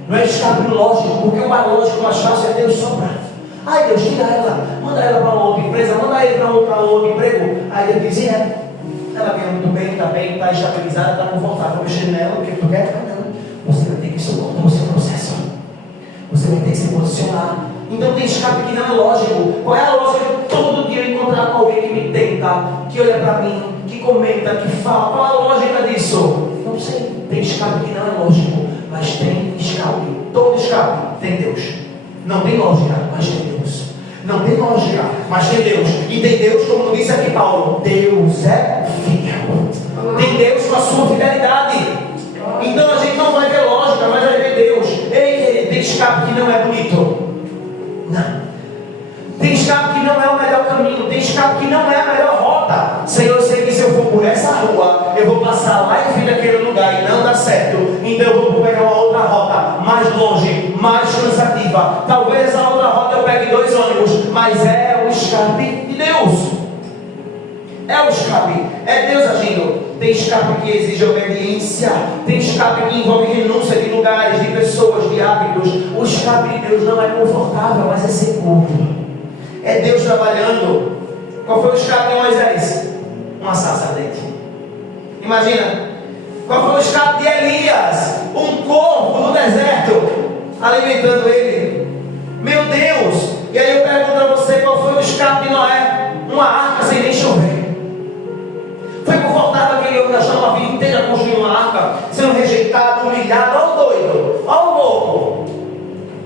Não é escape lógico, porque o mais lógico, o mais fácil é Deus soprar. Ai, Deus, tira ela, manda ela para uma outra empresa, manda ele para outro emprego. Aí Deus diz: ela ganha muito bem, está estabilizada, está confortável, mexendo nela, o que tu quer? Não. Você vai ter que suportar o seu processo. Você vai ter que se posicionar. Então tem escape que não é lógico. Qual é a lógica de todo dia eu encontrar com alguém que me tenta, que olha para mim, que comenta, que fala? Qual é a lógica disso? Não sei. Tem escape que não é lógico, mas tem escape. Todo escape tem Deus. Não tem lógica, mas tem Deus. Não tem lógica, mas tem Deus. E tem Deus, como disse aqui Paulo, Deus é fiel. Tem Deus com a sua fidelidade. Então a gente não vai ver lógica, mas vai ver Deus. Ei, tem escape que não é bonito. Não. Tem escape que não é o melhor caminho. Tem escape que não é a melhor rota. Senhor, eu sei que se eu for por essa rua, eu vou passar lá em frente daquele lugar e não dá certo. Então eu vou pegar uma outra rota mais longe, mais cansativa. Talvez a outra rota eu pegue 2 ônibus, mas é o escape de Deus. É o escape. É Deus agindo. tem escape que exige obediência, tem escape que envolve renúncia de lugares, de pessoas, de hábitos. O escape de Deus não é confortável, mas é seguro. É Deus trabalhando. Qual foi o escape de Moisés? Uma sarça ardente. Imagina. Qual foi o escape de Elias? Um corvo no deserto, alimentando ele. Meu Deus! E aí eu pergunto a você, qual foi o escape de Noé? Uma arca sem nem chover. Foi confortável aquele homem gastar uma vida inteira construindo uma arca, sendo rejeitado, humilhado, olha o doido, olha o louco,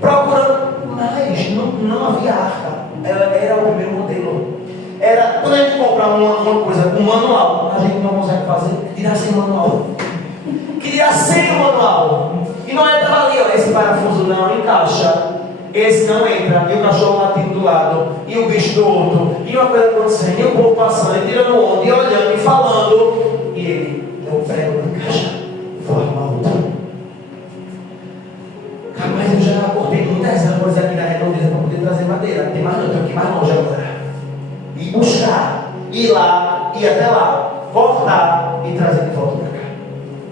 procurando, mas não havia arca. Era o primeiro modelo. Era, quando a gente comprar uma coisa com manual, a gente não consegue fazer, tirar sem manual. Queria sem o manual. E não estava ali, ó, esse parafuso não encaixa, esse não entra, e o cachorro latindo do lado, e o bicho do outro, e uma coisa acontecendo, e o povo passando, e tirando onda, e olhando, e falando, e ele, eu prego não encaixa, forma outra. Mas eu já cortei muitas árvores aqui na redondeza para poder trazer madeira, tem mais não, tenho que ir mais longe agora. E buscar, ir lá, ir até lá, cortar e trazer de volta para cá.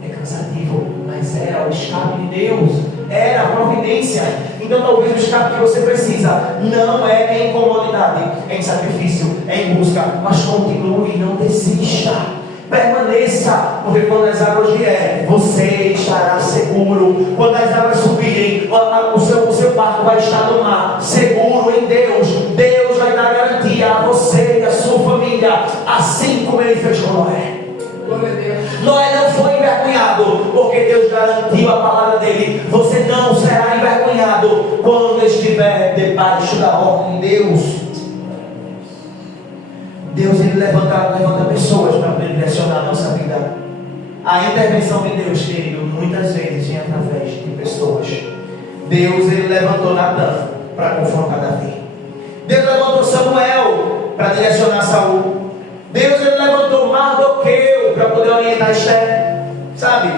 É cansativo, mas era o escape de Deus, era a providência. Então talvez o escape que você precisa não é em comodidade, é em sacrifício, é em busca, mas continue, não desista. Permaneça, porque quando as águas vierem, você estará seguro. Quando as águas subirem, o seu barco vai estar no mar, seguro em Deus. Deus vai dar garantia a você e a sua família, assim como Ele fez com Noé. Noé não foi envergonhado, porque Deus garantiu a palavra dele. Você não será envergonhado quando estiver debaixo da ordem de Deus. Deus, Ele levanta pessoas para poder direcionar a nossa vida. A intervenção de Deus, querido, muitas vezes vem através de pessoas. Deus, Ele levantou Natã para confrontar Davi. Deus levantou Samuel para direcionar Saul. Deus, Ele levantou Mardoqueu para poder orientar Esther. Sabe?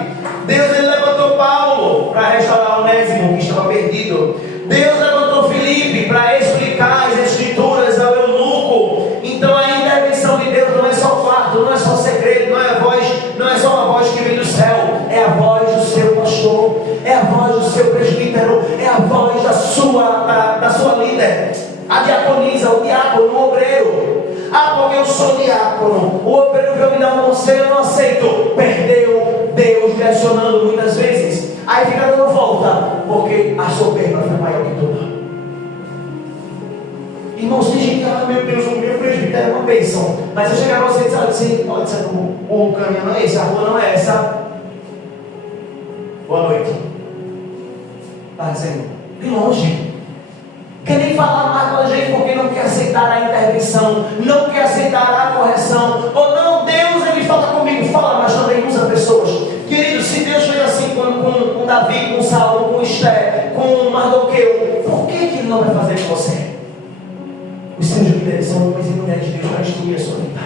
Deus, Ele levantou Paulo para restaurar Onésimo, que estava perdido. Deus levantou Filipe para explicar as escrituras ao eunuco. Então a intervenção de Deus não é só quarto, não é só segredo, não é voz, não é só uma voz que vem do céu, é a voz do seu pastor, é a voz do seu presbítero, é a voz da sua líder, a diaconisa, o diácono, o obreiro. Ah, porque eu sou diácono, o obreiro veio me dar um conselho, eu não aceito. Perdeu Deus direcionando muitas vezes, aí fica dando volta, porque a soberba foi maior que tudo. Irmãos, tem gente que fala, meu Deus, o meu presbítero é uma bênção. Mas se eu chegar a você e dizer assim, olha, o caminho não é esse, a rua não é essa. Boa noite. Está dizendo, de longe. Quer nem falar mais com a gente porque não quer aceitar a intervenção, não quer aceitar a correção. Ou não, Deus, Ele fala comigo, fala, mas também usa pessoas. Querido, se Deus fez assim com Davi, com Saul, com Esther, com Mardoqueu, por que Ele não vai fazer com você? Os seus líderes são homens e mulheres de Deus para instruir a sua vida.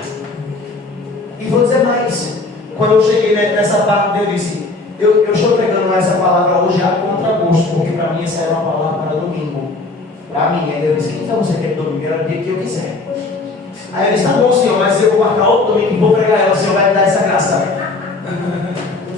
E vou dizer mais. Quando eu cheguei nessa parte, eu disse, eu estou pregando essa palavra hoje a contragosto, porque para mim essa era uma palavra para domingo. Para mim, aí eu disse, então você quer domingo? Era o dia que eu quiser. Aí eu disse, tá bom, Senhor, mas eu vou marcar outro domingo e vou pregar ela, o Senhor vai me dar essa graça.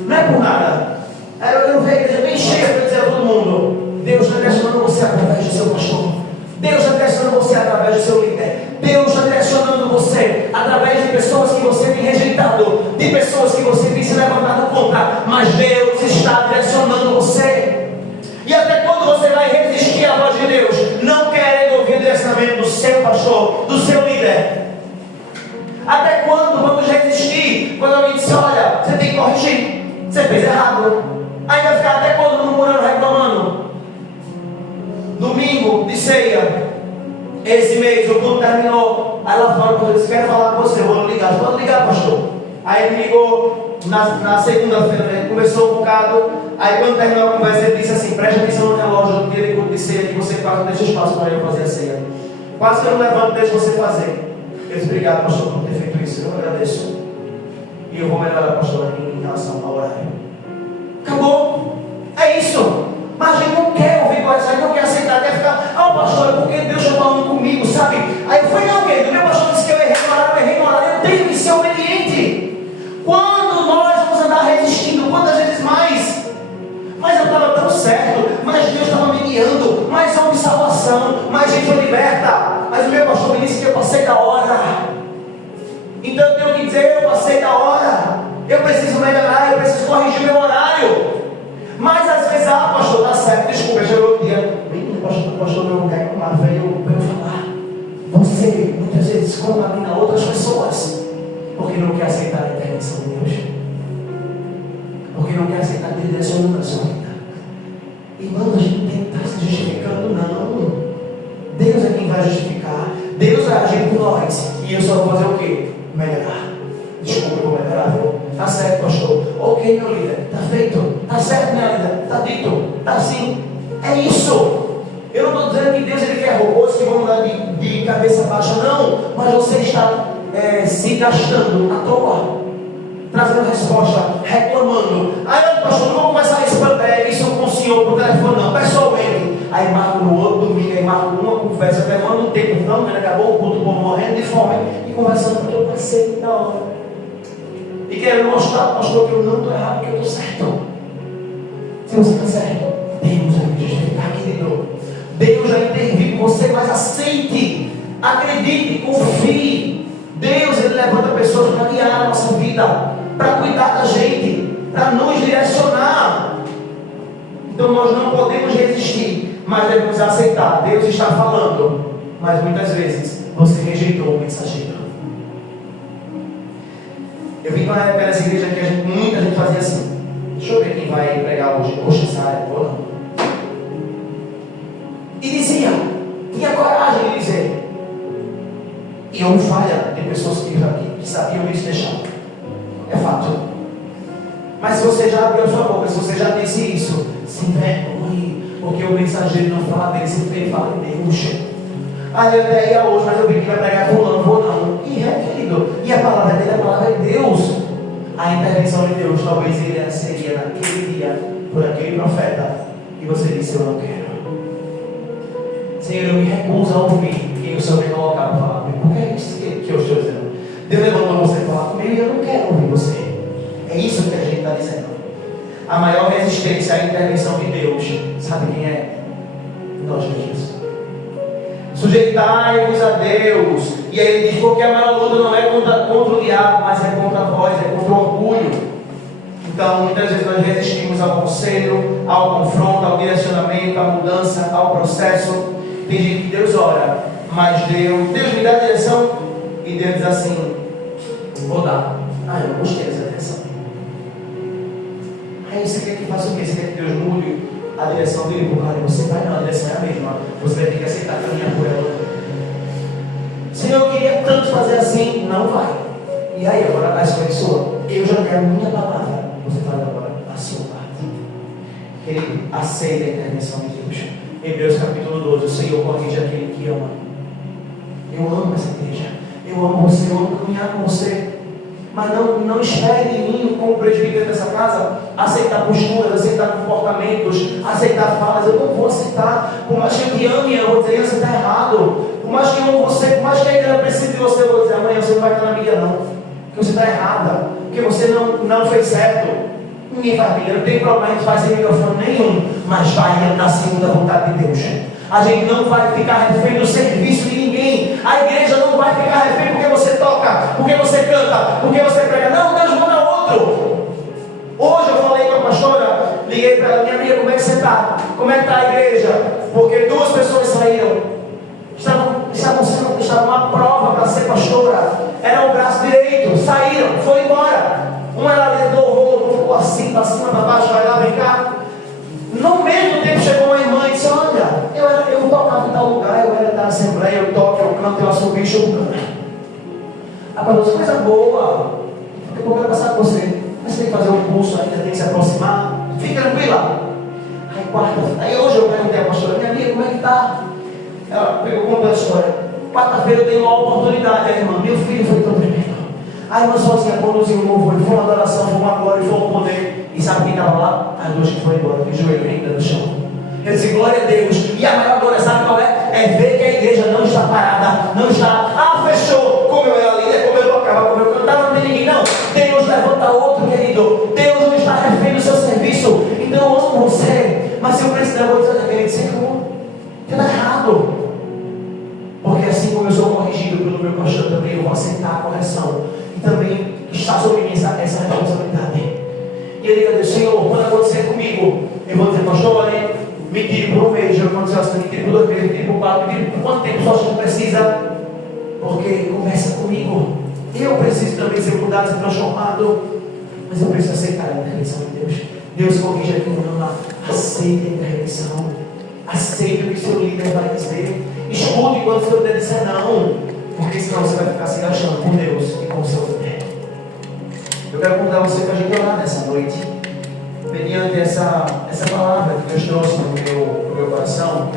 Não é por nada. Aí eu vejo a igreja bem cheia para dizer a todo mundo, Deus está direcionando você através do seu pastor. Deus está direcionando você através do seu líder. Deus está direcionando você através de pessoas que você tem rejeitado, de pessoas que você tem se levantado contra, mas Deus está direcionando você. E até quando você vai resistir à voz de Deus, não querendo ouvir o direcionamento do seu pastor, do seu líder? Até quando vamos resistir? Quando alguém diz, olha, você tem que corrigir, você fez errado. Aí vai ficar até quando murmurando, reclamando? Domingo de ceia, esse mês o culto terminou. Aí lá fora, quando eu disse, quero falar com você, eu vou ligar. Pode ligar, pastor. Aí ele ligou na segunda-feira, ele conversou um bocado. Aí quando terminou a conversa, ele disse assim, preste atenção no relógio, no dia de culto de ceia, que você quase deixa espaço para eu fazer a ceia. Quase que eu não levanto, deixa você fazer. Eu disse, obrigado, pastor, por ter feito isso, eu agradeço. E eu vou melhorar, pastor, em relação ao horário. Acabou. É isso. Mas a gente não quer ouvir coisas, a gente não quer aceitar, quer ficar, pastor, é porque Deus está falando comigo, sabe? Aí eu falei, não, querido, meu pastor disse que eu errei no horário, eu tenho que ser obediente. Quando libertação, mais gente foi liberta. Mas o meu pastor me disse que eu passei da hora. Então eu tenho que dizer, eu passei da hora. Eu preciso melhorar, eu preciso corrigir meu horário. Mas às vezes, pastor, tá certo, desculpa, chegou o dia. Pastor, meu reclamar, veio falar. Você muitas vezes contamina outras pessoas porque não quer aceitar a intervenção de Deus, porque não quer aceitar Deus direcionando a sua vida. Irmão, a gente tem que estar se justificando, não. Deus é quem vai justificar. Deus vai agir por nós. E eu só vou fazer o quê? Melhorar. Desculpa, eu vou melhorar. Tá certo, pastor. Ok, meu líder. Tá feito. Tá certo, minha líder. Tá dito. Tá assim. É isso. Eu não estou dizendo que Deus ele quer robôs que vão andar de cabeça baixa, não. Mas você está se gastando à toa, trazendo resposta, reclamando. Aí, pastor, não vou conversar isso com o senhor por telefone, não, pessoalmente. Aí marco no outro domingo, aí marco uma conversa, até manda um tempo, então, né? Acabou o culto, o povo morrendo de fome, e conversando, porque eu passei da hora. E querendo mostrar, pastor, que eu não estou errado, que eu estou certo. Se você está certo, Deus vai me justificar, querido. Deus vai intervir com você, mas aceite, acredite, confie. Deus ele levanta pessoas para guiar a nossa vida, para cuidar da gente, para nos direcionar. Então nós não podemos resistir, mas devemos aceitar. Deus está falando, mas muitas vezes você rejeitou o mensageiro. Eu vi na época dessa igreja que muita gente fazia assim. Deixa eu ver quem vai pregar hoje. Poxa, sai, ou não. E dizia, tinha coragem de dizer. E houve falha de pessoas que sabiam isso deixar. É fato. Mas se você já abriu a sua boca, se você já disse isso, se envergonhe, porque o mensageiro não fala dele, se ele fala de Deus. Ah, eu até ia hoje, mas eu vi que vai pregar fulano, vou não. E querido, e a palavra dele, a palavra de Deus. A intervenção de Deus, talvez ele seria naquele dia, por aquele profeta, e você disse, eu não quero. Senhor, eu me recuso a ouvir quem o Senhor me colocar para falar comigo. Porque é isso que eu estou dizendo. Deus levantou você para falar comigo e eu não quero ouvir você. É isso que a gente está dizendo. A maior resistência à intervenção de Deus, sabe quem é? Nós mesmos. Sujeitai-vos a Deus. E aí ele diz, porque a maior luta não é contra o diabo, mas é contra vós, é contra o orgulho. Então, muitas vezes nós resistimos ao conselho, ao confronto, ao direcionamento, à mudança, ao processo. Tem gente que Deus ora, mas Deus me dá a direção, e Deus diz assim, vou dar. Ah, eu gostei dessa direção. Aí você quer que faça o quê? Você quer que Deus mude a direção dele? Cara, você vai não, a direção é a mesma. Você vai ter que aceitar caminhar por ela. Senhor, eu queria tanto fazer assim. Não vai. E aí, agora a escolha é sua. Eu já quero a minha palavra. Você faz agora a sua parte. Querido, aceita a intervenção de Deus. Hebreus capítulo 12. O Senhor corrige aquele que ama. Eu amo essa igreja. Eu amo você. Eu amo caminhar com você. Mas não espere de mim, como presbítero dessa casa, aceitar posturas, aceitar comportamentos, aceitar falas. Eu não vou aceitar. Por mais que eu te ame, eu vou dizer, você está errado. Por mais que eu amo você, por mais que a igreja precise de você, eu vou dizer, amanhã você não vai estar na mídia não. Porque você está errada. Porque você não fez certo. Ninguém faz mídia, não tem problema de fazer microfone nenhum. Mas vai na segunda vontade de Deus. A gente não vai ficar refém do serviço de ninguém. A igreja não vai ficar refém porque você toca, porque você canta, porque você prega. Não, Deus manda outro. Hoje eu falei com a pastora, liguei para ela, minha amiga, como é que você está? Como é que está a igreja? Porque duas pessoas saíram. Estavam à prova para ser pastora. Era o braço direito, saíram, foram embora. Uma era ali do louvor, ficou assim, para cima, para baixo, vai lá, vem cá. No mesmo tempo chegou uma irmã e disse, olha, eu tocava em tal lugar, eu era da assembleia, eu toco, eu canto, eu assobio, eu canto. Agora, coisa boa, daqui a pouco eu quero passar com você, mas você tem que fazer um curso ainda, tem que se aproximar, fica tranquila. Aí hoje eu perguntei à pastora, minha amiga, como é que está? Ela pegou, contou a história. Quarta-feira eu dei uma oportunidade, a irmã, meu filho foi tão tremendo. A irmã sozinha conduziu um louvor, foi uma adoração, foi uma glória, foi um poder. E sabe quem estava lá? As duas que foram embora, que joelho ainda no chão. Eu disse, glória a Deus. E a maior glória, sabe qual é? É ver que a igreja não está parada, não está, fechou, como eu era líder, como eu tocava, como eu cantava, não tem ninguém, não. Deus levanta outro, querido. Deus não está refém do seu serviço. Então eu amo você, mas se eu precisar, eu vou dizer, querido, Senhor, você está errado. correto. Porque assim como eu sou corrigido pelo meu pastor, também eu vou aceitar a correção. E também está sobre mim essa responsabilidade. E ele diz: Senhor, quando acontecer comigo, eu vou dizer: pastor, olha, me tire por um mês, eu vou dizer assim, me tire por 2 meses, me tire por 4, me tire por quanto tempo só você precisa. Porque conversa comigo. Eu preciso também ser mudado, ser transformado. Mas eu preciso aceitar a intervenção de Deus. Deus corrige aqui, não, aceita a intervenção. Aceita o que seu líder vai dizer. Escute quando o seu líder disser não. Porque senão você vai ficar se achando com Deus e com o seu líder. Eu quero convidar você para a gente orar nessa noite. Mediante essa palavra que Deus trouxe no meu coração.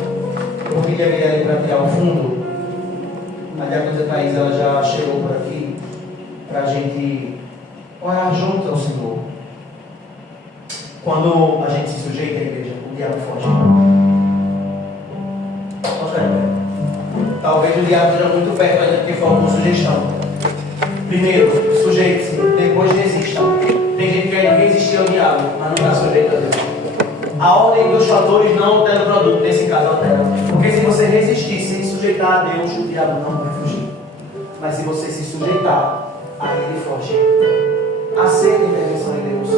Eu vou pedir a Guilherme para tirar o fundo. A diaconisa Thaís, ela já chegou por aqui para a gente orar junto ao Senhor. Quando a gente se sujeita à igreja, o diabo foge. Talvez o diabo esteja muito perto da gente, que for uma sugestão. Primeiro, sujeite-se, depois resista. Tem gente que quer resistir ao diabo, mas não está sujeito a Deus. A ordem dos fatores não altera o produto, nesse caso altera. Porque se você resistir sem sujeitar a Deus, o diabo não vai fugir. Mas se você se sujeitar, aí ele foge. Aceita a intervenção de Deus.